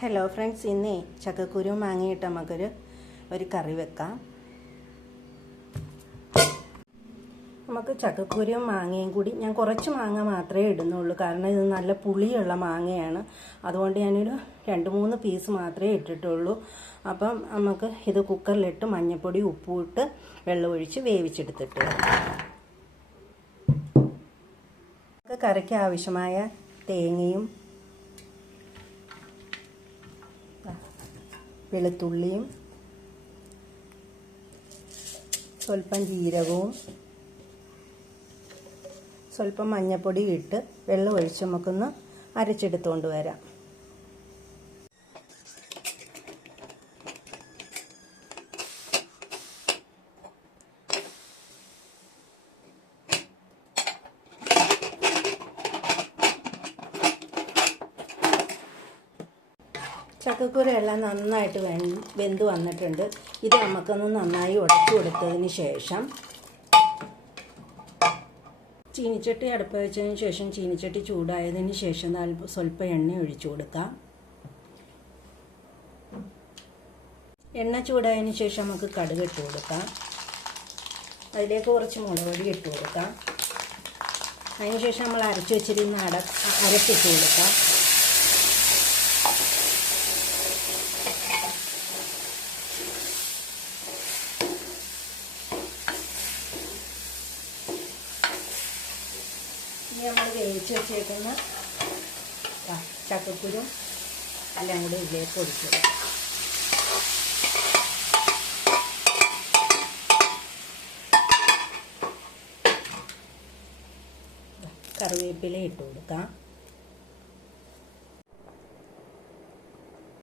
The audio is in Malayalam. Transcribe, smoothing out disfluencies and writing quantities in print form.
ഹലോ ഫ്രണ്ട്സ്, ഇന്നേ ചക്കക്കുരു മാങ്ങയിട്ട് ഒരു കറി വെക്കാം. നമുക്ക് ചക്കക്കുരും മാങ്ങയും കൂടി, ഞാൻ കുറച്ച് മാങ്ങ മാത്രമേ ഇടുന്നുള്ളൂ, കാരണം ഇത് നല്ല പുളിയുള്ള മാങ്ങയാണ്. അതുകൊണ്ട് ഞാനൊരു 2-3 പീസ് മാത്രമേ ഇട്ടിട്ടുള്ളൂ. അപ്പം നമുക്ക് ഇത് കുക്കറിലിട്ട് മഞ്ഞൾപ്പൊടി ഉപ്പും ഇട്ട് വെള്ളമൊഴിച്ച് വേവിച്ചെടുത്തിട്ട് കറിക്ക് ആവശ്യമായ തേങ്ങയും വെളുത്തുള്ളിയും സ്വല്പം ജീരകവും സ്വല്പം മഞ്ഞൾപ്പൊടി ഇട്ട് വെള്ളം ഒഴിച്ച് നമുക്കൊന്ന് അരച്ചെടുത്തുകൊണ്ട് വരാം. ചക്കക്കുരു എല്ലാം നന്നായിട്ട് വെന്ത് വന്നിട്ടുണ്ട്. ഇത് നമുക്കൊന്ന് നന്നായി ഉടച്ചു കൊടുത്തതിന് ശേഷം ചീനിച്ചട്ടി അടുപ്പ് വെച്ചതിന് ശേഷം ചീനിച്ചട്ടി ചൂടായതിന് ശേഷം സ്വല്പം എണ്ണ ഒഴിച്ചു കൊടുക്കാം. എണ്ണ ചൂടായതിന് ശേഷം നമുക്ക് കടുക് ഇട്ട് കൊടുക്കാം. അതിലേക്ക് കുറച്ച് മുളക് പൊടി ഇട്ട് കൊടുക്കാം. അതിനുശേഷം നമ്മൾ അരച്ചു വെച്ചിരുന്ന അരച്ചിട്ട് കൊടുക്കാം. ഇനി നമ്മൾ വേവിച്ച് വെച്ചേക്കുന്ന ചക്കക്കുരു എല്ലാം കൂടി ഇതിലേക്ക് ഒഴിച്ചു കൊടുക്കാം. കറിവേപ്പില ഇട്ട് കൊടുക്കാം.